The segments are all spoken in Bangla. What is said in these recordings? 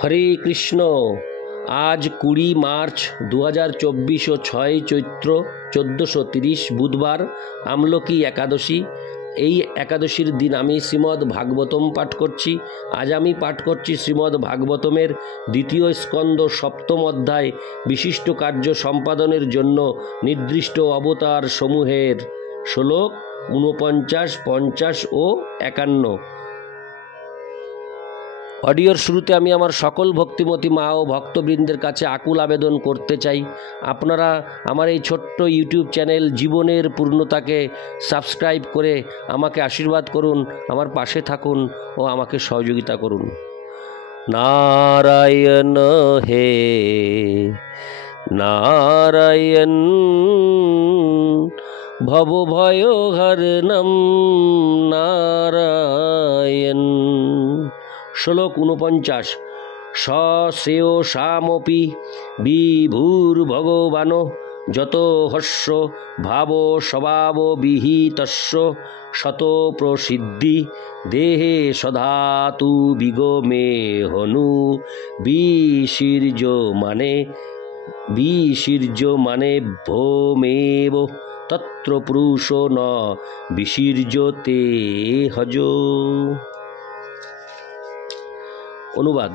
হরে কৃষ্ণ। আজ 20 মার্চ 2024 ও 6 চৈত্র 1430 বুধবার, আমলকি একাদশী। এই একাদশীর দিন আমি শ্রীমদ্ ভাগবতম পাঠ করছি। আজ আমি পাঠ করছি শ্রীমদ্ ভাগবতমের দ্বিতীয় স্কন্দ 7ম অধ্যায়, বিশিষ্ট কার্য সম্পাদনের জন্য নির্দিষ্ট অবতার সমূহের শ্লোক 49, 50 ও 51। অডিওর শুরুতে আমি আমার সকল ভক্তিমতী মা ও ভক্তবৃন্দের কাছে আকুল আবেদন করতে চাই, আপনারা আমার এই ছোট্ট ইউটিউব চ্যানেল জীবনের পূর্ণতাকে সাবস্ক্রাইব করে আমাকে আশীর্বাদ করুন, আমার পাশে থাকুন ও আমাকে সহযোগিতা করুন। নারায়ণ হে নারায়ণ, ভব ভয় হরণম নারায়ণ। শ্লোক 49। শ্রেয় সামপি বিভুর্ভগবান যত হর্ষ ভাব স্বভাব বিহিতস্য শত প্রসিদ্ধি দেহে সধাতু বিগমে হনু বিসীর্য মানে ভোমেব তত্র পুরুষ ন বিসীর্যতে হজ। অনুবাদ: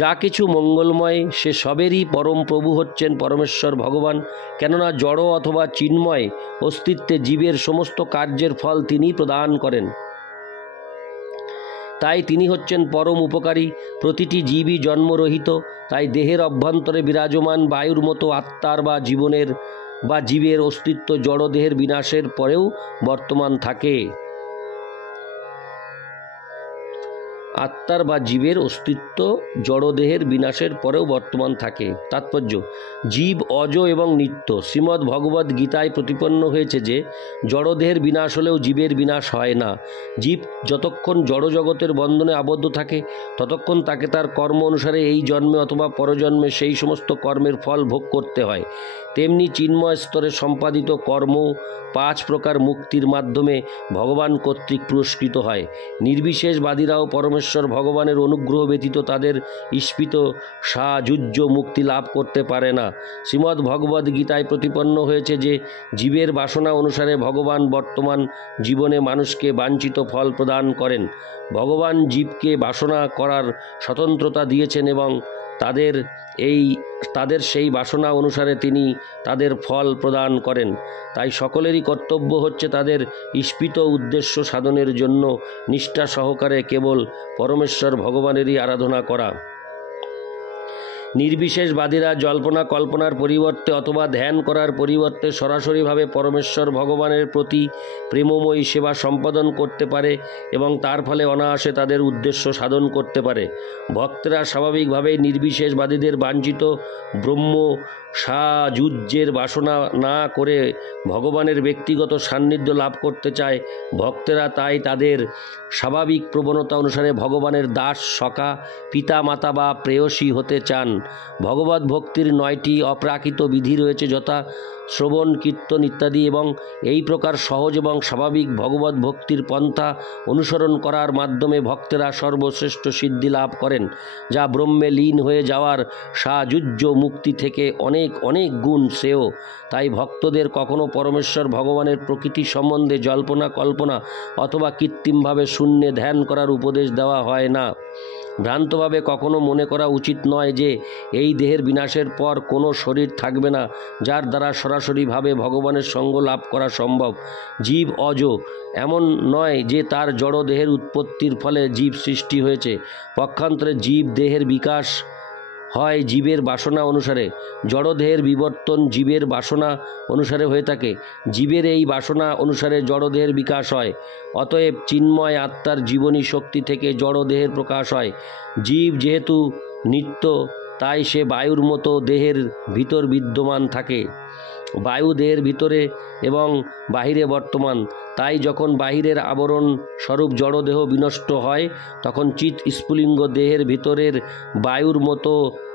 যা কিছু মঙ্গলময় সে সবেরই পরম প্রভু হচ্ছেন পরমেশ্বর ভগবান। কেননা জড় অথবা চিন্ময় অস্তিত্বে জীবের সমস্ত কার্যের ফল তিনি প্রদান করেন, তাই তিনি হচ্ছেন পরম উপকারী। প্রতিটি জীবই জন্মরহিত, তাই দেহের অভ্যন্তরে বিরাজমান বায়ুর মতো আত্মার বা জীবের অস্তিত্ব জড় দেহের বিনাশের পরেও বর্তমান থাকে। আত্মার বা জীবের অস্তিত্ব জড়দেহের বিনাশের পরেও বর্তমান থাকে। তাৎপর্য: জীব অজ এবং নিত্য। শ্রীমদ্ ভগবদ্ গীতায় প্রতিপন্ন হয়েছে যে জড়দেহের বিনাশ হলেও জীবের বিনাশ হয় না। জীব যতক্ষণ জড় জগতের বন্ধনে আবদ্ধ থাকে ততক্ষণ তাকে তার কর্ম অনুসারে এই জন্মে অথবা পরজন্মে সেই সমস্ত কর্মের ফল ভোগ করতে হয়। তেমনি চিন্ময় স্তরে সম্পাদিত কর্ম 5 প্রকার মুক্তির মাধ্যমে ভগবান কর্তৃক পুরস্কৃত হয়। নির্বিশেষবাদীরাও পরমেশ্বর ভগবানের অনুগ্রহ ব্যতীত তাদের ঈপ্সিত সাযুজ্য মুক্তি লাভ করতে পারে না। শ্রীমদ্ ভগবদ্ গীতায় প্রতিপন্ন হয়েছে যে জীবের বাসনা অনুসারে ভগবান বর্তমান জীবনে মানুষকে বাঞ্ছিত ফল প্রদান করেন। ভগবান জীবকে বাসনা করার স্বতন্ত্রতা দিয়েছেন এবং তাদের সেই বাসনা অনুসারে তিনি তাদের ফল প্রদান করেন। তাই সকলেরই কর্তব্য হচ্ছে তাদের ঈপ্সিত উদ্দেশ্য সাধনের জন্য নিষ্ঠা সহকারে কেবল পরমেশ্বর ভগবানেরই আরাধনা করা। নির্বিশেষবাদীরা জল্পনা কল্পনার পরিবর্তে অথবা ধ্যান করার পরিবর্তে সরাসরিভাবে পরমেশ্বর ভগবানের প্রতি প্রেমময়ী সেবা সম্পাদন করতে পারে এবং তার ফলে অনায়াসে তাদের উদ্দেশ্য সাধন করতে পারে। ভক্তেরা স্বাভাবিকভাবেই নির্বিশেষবাদীদের বাঞ্ছিত ব্রহ্ম সাযুজ্যের বাসনা না করে ভগবানের ব্যক্তিগত সান্নিধ্য লাভ করতে চায়। ভক্তেরা তাই তাদের স্বাভাবিক প্রবণতা অনুসারে ভগবানের দাস, সখা, পিতা মাতা বা প্রেয়সী হতে চান। ভগবত ভক্তির 9টি অপ্রাকৃত বিধি রয়েছে, যথা শ্রবণ, কীর্তন ইত্যাদি, এবং এই প্রকার সহজ এবং স্বাভাবিক ভগবত ভক্তির পন্থা অনুসরণ করার মাধ্যমে ভক্তেরা সর্বশ্রেষ্ঠ সিদ্ধি লাভ করেন, যা ব্রহ্মে লীন হয়ে যাওয়ার সাযুজ্য মুক্তি থেকে অনেক অনেক গুণ শ্রেয়। তাই ভক্তদের কখনো পরমেশ্বর ভগবানের প্রকৃতি সম্বন্ধে জল্পনা কল্পনা অথবা কৃত্রিমভাবে শূন্যে ধ্যান করার উপদেশ দেওয়া হয় না। ভ্রান্তভাবে কখনো মনে করা উচিত নয় যে এই দেহের বিনাশের পর কোনো শরীর থাকবে না যার দ্বারা সরাসরিভাবে ভগবানের সঙ্গ লাভ করা সম্ভব। জীব অজ, এমন নয় যে তার জড় দেহের উৎপত্তির ফলে জীব সৃষ্টি হয়েছে। পক্ষান্তরে জীব দেহের বিকাশ হয় জীবের বাসনা অনুসারে, জড়দেহের বিবর্তন জীবের বাসনা অনুসারে হয়ে থাকে। জীবের এই বাসনা অনুসারে জড়দেহের বিকাশ হয়। অতএব চিন্ময় আত্মার জীবনী শক্তি থেকে জড়দেহের প্রকাশ হয়। জীব যেহেতু নিত্য, তাই সে বায়ুর মতো দেহের ভিতর বিদ্যমান থাকে। বায়ু দেহের ভিতরে এবং বাহিরে বর্তমান, তাই যখন বাহিরের আবরণ স্বরূপ জড়দেহ বিনষ্ট হয় তখন চিৎ স্ফুলিঙ্গ দেহের ভিতরের বায়ুর মতো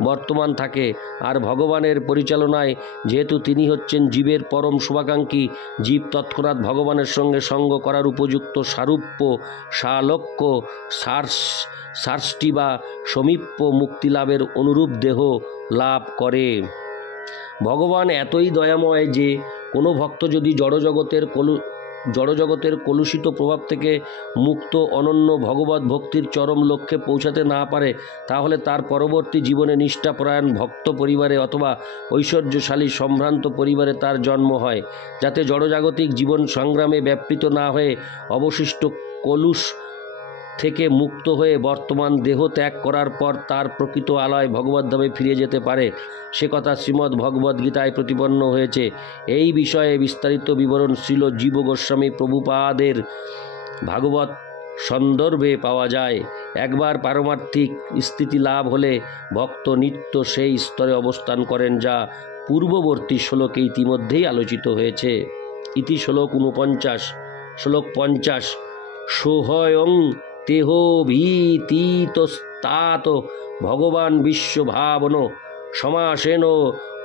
বর্তমান থাকে। আর ভগবানের পরিচালনায় যেহেতু তিনি হচ্ছেন জীবের পরম শুভাকাঙ্ক্ষী, জীব তৎক্ষণাৎ ভগবানের সঙ্গে সঙ্গ করার উপযুক্ত সারূপ্য, সালক্ষ্য, সার্ষ্টি বা সমীপ্য মুক্তিলাভের অনুরূপ দেহ লাভ করে। ভগবান এতই দয়াময় যে কোনো ভক্ত যদি জড়জগতের কলুষিত প্রভাব থেকে মুক্ত অনন্য ভগবত ভক্তির চরম লক্ষ্যে পৌঁছাতে না পারে, তাহলে তার পরবর্তী জীবনে নিষ্ঠাপরায়ণ ভক্ত পরিবারে অথবা ঐশ্বর্যশালী সম্ভ্রান্ত পরিবারে তার জন্ম হয়, যাতে জড়জাগতিক জীবন সংগ্রামে ব্যাপৃত না হয়ে অবশিষ্ট কলুষ থেকে মুক্ত হয়ে বর্তমান দেহ ত্যাগ করার পর তার প্রকৃত আলয় ভগবদ্ধামে ফিরে যেতে পারে। সে কথা শ্রীমদ্ ভগবদ্গীতায় প্রতিপন্ন হয়েছে। এই বিষয়ে বিস্তারিত বিবরণ শ্রীল জীব গোস্বামী প্রভুপাদের ভাগবত সন্দর্ভে পাওয়া যায়। একবার পারমার্থিক স্থিতি লাভ হলে ভক্ত নিত্য সেই স্তরে অবস্থান করেন, যা পূর্ববর্তী শ্লোকে ইতিমধ্যেই আলোচিত হয়েছে। ইতি শ্লোক 49। শ্লোক 50। সোহয়ং তেহ ভীতিতস্তাত ভগবান বিশ্বভাবন সমাসেন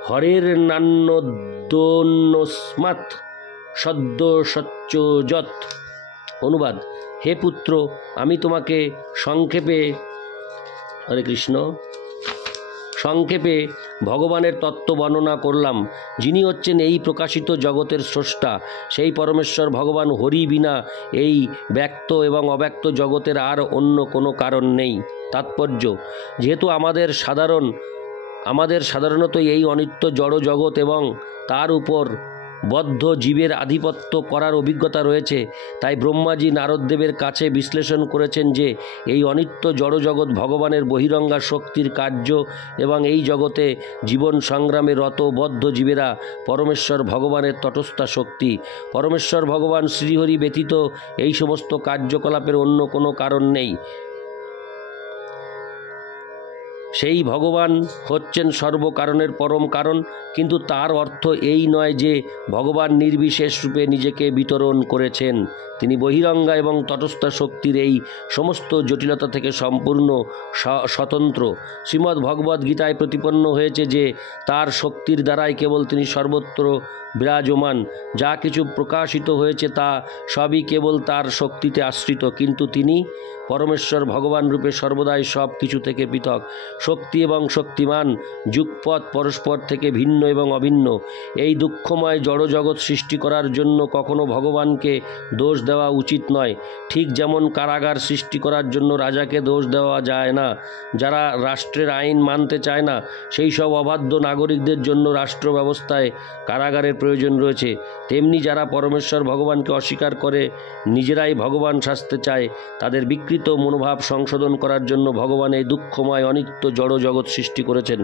হরের নান্যদোন্নস্মাৎ সদ্য সচ্চোজত। অনুবাদ: হে পুত্র, আমি তোমাকে সংক্ষেপে ভগবানের তত্ত্ব বর্ণনা করলাম, যিনি হচ্ছেন এই প্রকাশিত জগতের স্রষ্টা। সেই পরমেশ্বর ভগবান হরি বিনা এই ব্যক্ত এবং অব্যক্ত জগতের আর অন্য কোনো কারণ নেই। তাৎপর্য: যেহেতু আমাদের সাধারণত এই অনিত্য জড় জগৎ এবং তার উপর বদ্ধ জীবের আধিপত্য করার অভিজ্ঞতা রয়েছে, তাই ব্রহ্মাজি নারদদেবের কাছে বিশ্লেষণ করেছেন যে এই অনিত্য জড়জগৎ ভগবানের বহিরঙ্গা শক্তির কার্য এবং এই জগতে জীবন সংগ্রামে রত বদ্ধ জীবেরা পরমেশ্বর ভগবানের তটস্থা শক্তি। পরমেশ্বর ভগবান শ্রীহরি ব্যতীত এই সমস্ত কার্যকলাপের অন্য কোনো কারণ নেই। সেই ভগবান হচ্ছেন সর্বকারণের পরম কারণ, কিন্তু তার অর্থ এই নয় যে ভগবান নির্বিশেষ রূপে নিজেকে বিতরণ করেছেন। তিনি বহিরঙ্গা এবং তটস্থা শক্তির এই সমস্ত জটিলতা থেকে সম্পূর্ণ স্বতন্ত্র। শ্রীমদ্ ভগবদ্ গীতায় প্রতিপন্ন হয়েছে যে তার শক্তির দ্বারাই কেবল তিনি সর্বত্র বিরাজমান। যা কিছু প্রকাশিত হয়েছে তা সবই কেবল তার শক্তিতে আশ্রিত, কিন্তু তিনি পরমেশ্বর ভগবান রূপে সর্বদাই সব কিছু থেকে পৃথক। শক্তি এবং শক্তিমান যুগপৎ পরস্পর থেকে ভিন্ন এবং অভিন্ন। এই দুঃখময় জড়জগৎ সৃষ্টি করার জন্য কখনো ভগবানকে দোষ দেওয়া উচিত নয়। ঠিক যেমন কারাগার সৃষ্টি করার জন্য রাজাকে দোষ দেওয়া যায় না। যারা রাষ্ট্রের আইন মানতে চায় না, সেই সব অবাধ্য নাগরিকদের জন্য রাষ্ট্র ব্যবস্থায় কারাগারের প্রয়োজন রয়েছে। তেমনি যারা পরমেশ্বর ভগবানকে অস্বীকার করে নিজেরাই ভগবান সাজতে চায়, তাদের বিকৃত মনোভাব সংশোধন করার জন্য ভগবান এই দুঃখময় অনিত্য জড় জগৎ সৃষ্টি করেছেন।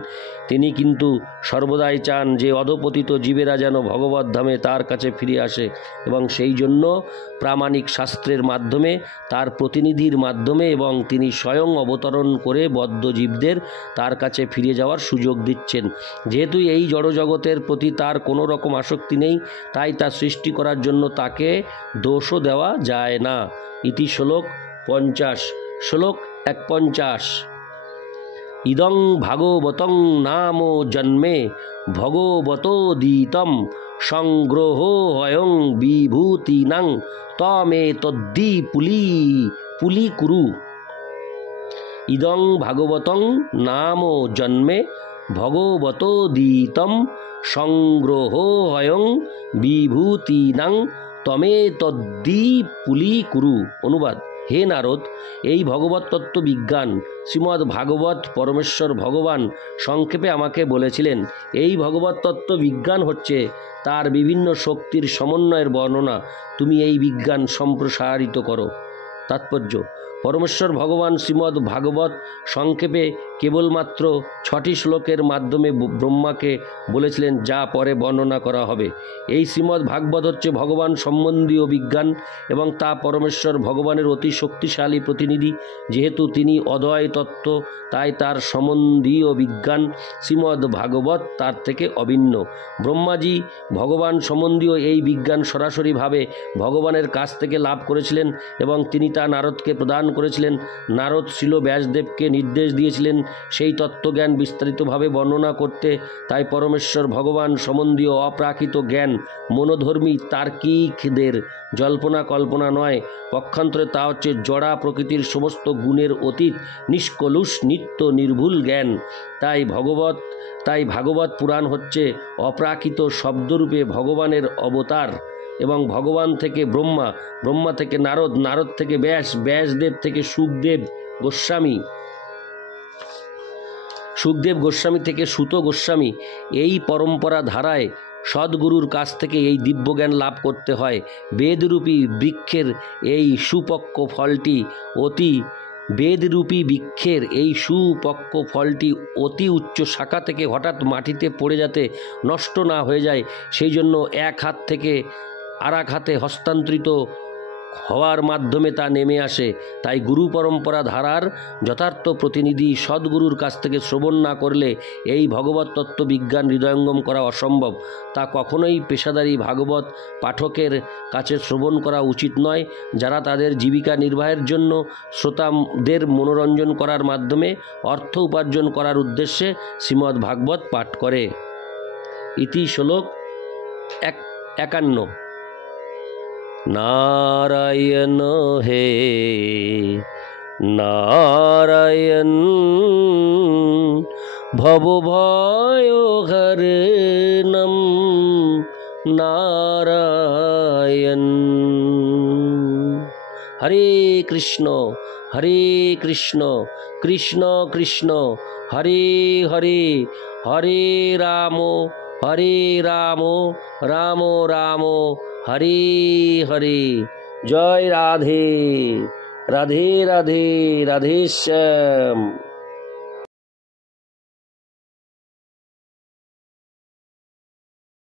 তিনি কিন্তু সর্বদাই চান যে অধপতিত জীবেরা যেন ভগবত ধামে তার কাছে ফিরে আসে, এবং সেই জন্য প্রামাণিক শাস্ত্রের মাধ্যমে, তার প্রতিনিধির মাধ্যমে এবং তিনি স্বয়ং অবতরণ করে বদ্ধ জীবদের তার কাছে ফিরে যাওয়ার সুযোগ দিচ্ছেন। যেহেতু এই জড়জগতের প্রতি তার কোনো রকম আসক্তি নেই, তাই তা সৃষ্টি করার জন্য তাকে দোষও দেওয়া যায় না। ইতি শ্লোক 50। শ্লোক 51। ইদং ভাগবতং নাম জন্মে ভগবতোদিতম সংগ্রহ হয়ং বিভূতিনাং তমে তদ্দি পুলি কুরু। ইদং ভাগবতং নাম জন্মে ভগবতোদিতম সংগ্রহ হয়ং বিভূতিনাং তমে তদ্দি পুলি কুরু। অনুবাদ: হে নারদ, এই ভগবত তত্ত্ব বিজ্ঞান শ্রীমদ্ ভাগবত পরমেশ্বর ভগবান সংক্ষেপে আমাকে বলেছিলেন। এই ভগবত তত্ত্ব বিজ্ঞান হচ্ছে তার বিভিন্ন শক্তির সমন্বয়ের বর্ণনা। তুমি এই বিজ্ঞান সম্প্রসারিত করো। তাৎপর্য: পরমেশ্বর ভগবান শ্রীমদ্ ভাগবত সংক্ষেপে কেবলমাত্র 6টি শ্লোকের মাধ্যমে ব্রহ্মাকে বলেছিলেন, যা পরে বর্ণনা করা হবে। এই শ্রীমদ্ ভাগবত হচ্ছে ভগবান সম্বন্ধীয় বিজ্ঞান এবং তা পরমেশ্বর ভগবানের অতি শক্তিশালী প্রতিনিধি। যেহেতু তিনি অদ্বয় তত্ত্ব, তাই তার সম্বন্ধীয় বিজ্ঞান শ্রীমদ্ ভাগবত তার থেকে অভিন্ন। ব্রহ্মাজি ভগবান সম্বন্ধীয় এই বিজ্ঞান সরাসরিভাবে ভগবানের কাছ থেকে লাভ করেছিলেন এবং তিনি তা নারদকে প্রদান করেছিলেন। নারদ শ্রীল ব্যাসদেবকে নির্দেশ দিয়েছিলেন সেই তত্ত্বজ্ঞান বিস্তারিতভাবে বর্ণনা করতে। তাই পরমেশ্বর ভগবান সম্বন্ধীয় অপ্রাকৃত জ্ঞান মনোধর্মী তার্কিকদের জল্পনা কল্পনা নয়, পক্ষান্তরে তা হচ্ছে জড়া প্রকৃতির সমস্ত গুণের অতীত নিষ্কলুষ নিত্য নির্ভুল জ্ঞান। তাই ভাগবত পুরাণ হচ্ছে অপ্রাকৃত শব্দরূপে ভগবানের অবতার এবং ভগবান থেকে ব্রহ্মা, ব্রহ্মা থেকে নারদ, নারদ থেকে ব্যাস, ব্যাসদেব থেকে সুখদেব গোস্বামী থেকে সুত গোস্বামী। এই পরম্পরা ধারায় সদ্গুরুর কাছ থেকে এই দিব্যজ্ঞান লাভ করতে হয়। বেদরূপী বৃক্ষের এই সুপক্ক ফলটি অতি উচ্চ শাখা থেকে হঠাৎ মাটিতে পড়ে যাতে নষ্ট না হয়ে যায়, সেই জন্য এক হাত থেকে আর এক হাতে হস্তান্তরিত হওয়ার মাধ্যমে তা নেমে আসে। তাই গুরু পরম্পরা ধারার যথার্থ প্রতিনিধি সদ্গুরুর কাছ থেকে শ্রবণ না করলে এই ভগবত তত্ত্ব বিজ্ঞান হৃদয়ঙ্গম করা অসম্ভব। তা কখনোই পেশাদারী ভাগবত পাঠকের কাছে শ্রবণ করা উচিত নয়, যারা তাদের জীবিকা নির্বাহের জন্য শ্রোতাদের মনোরঞ্জন করার মাধ্যমে অর্থ উপার্জন করার উদ্দেশ্যে শ্রীমদ্ ভাগবত পাঠ করে। ইতি শ্লোক 51। नारायण हे नारायण भवभयहरणं नारायण। हरे कृष्ण कृष्ण कृष्ण हरे हरे, हरे राम राम राम हरे हरे। जय राधे राधे राधे, राधे श्याम।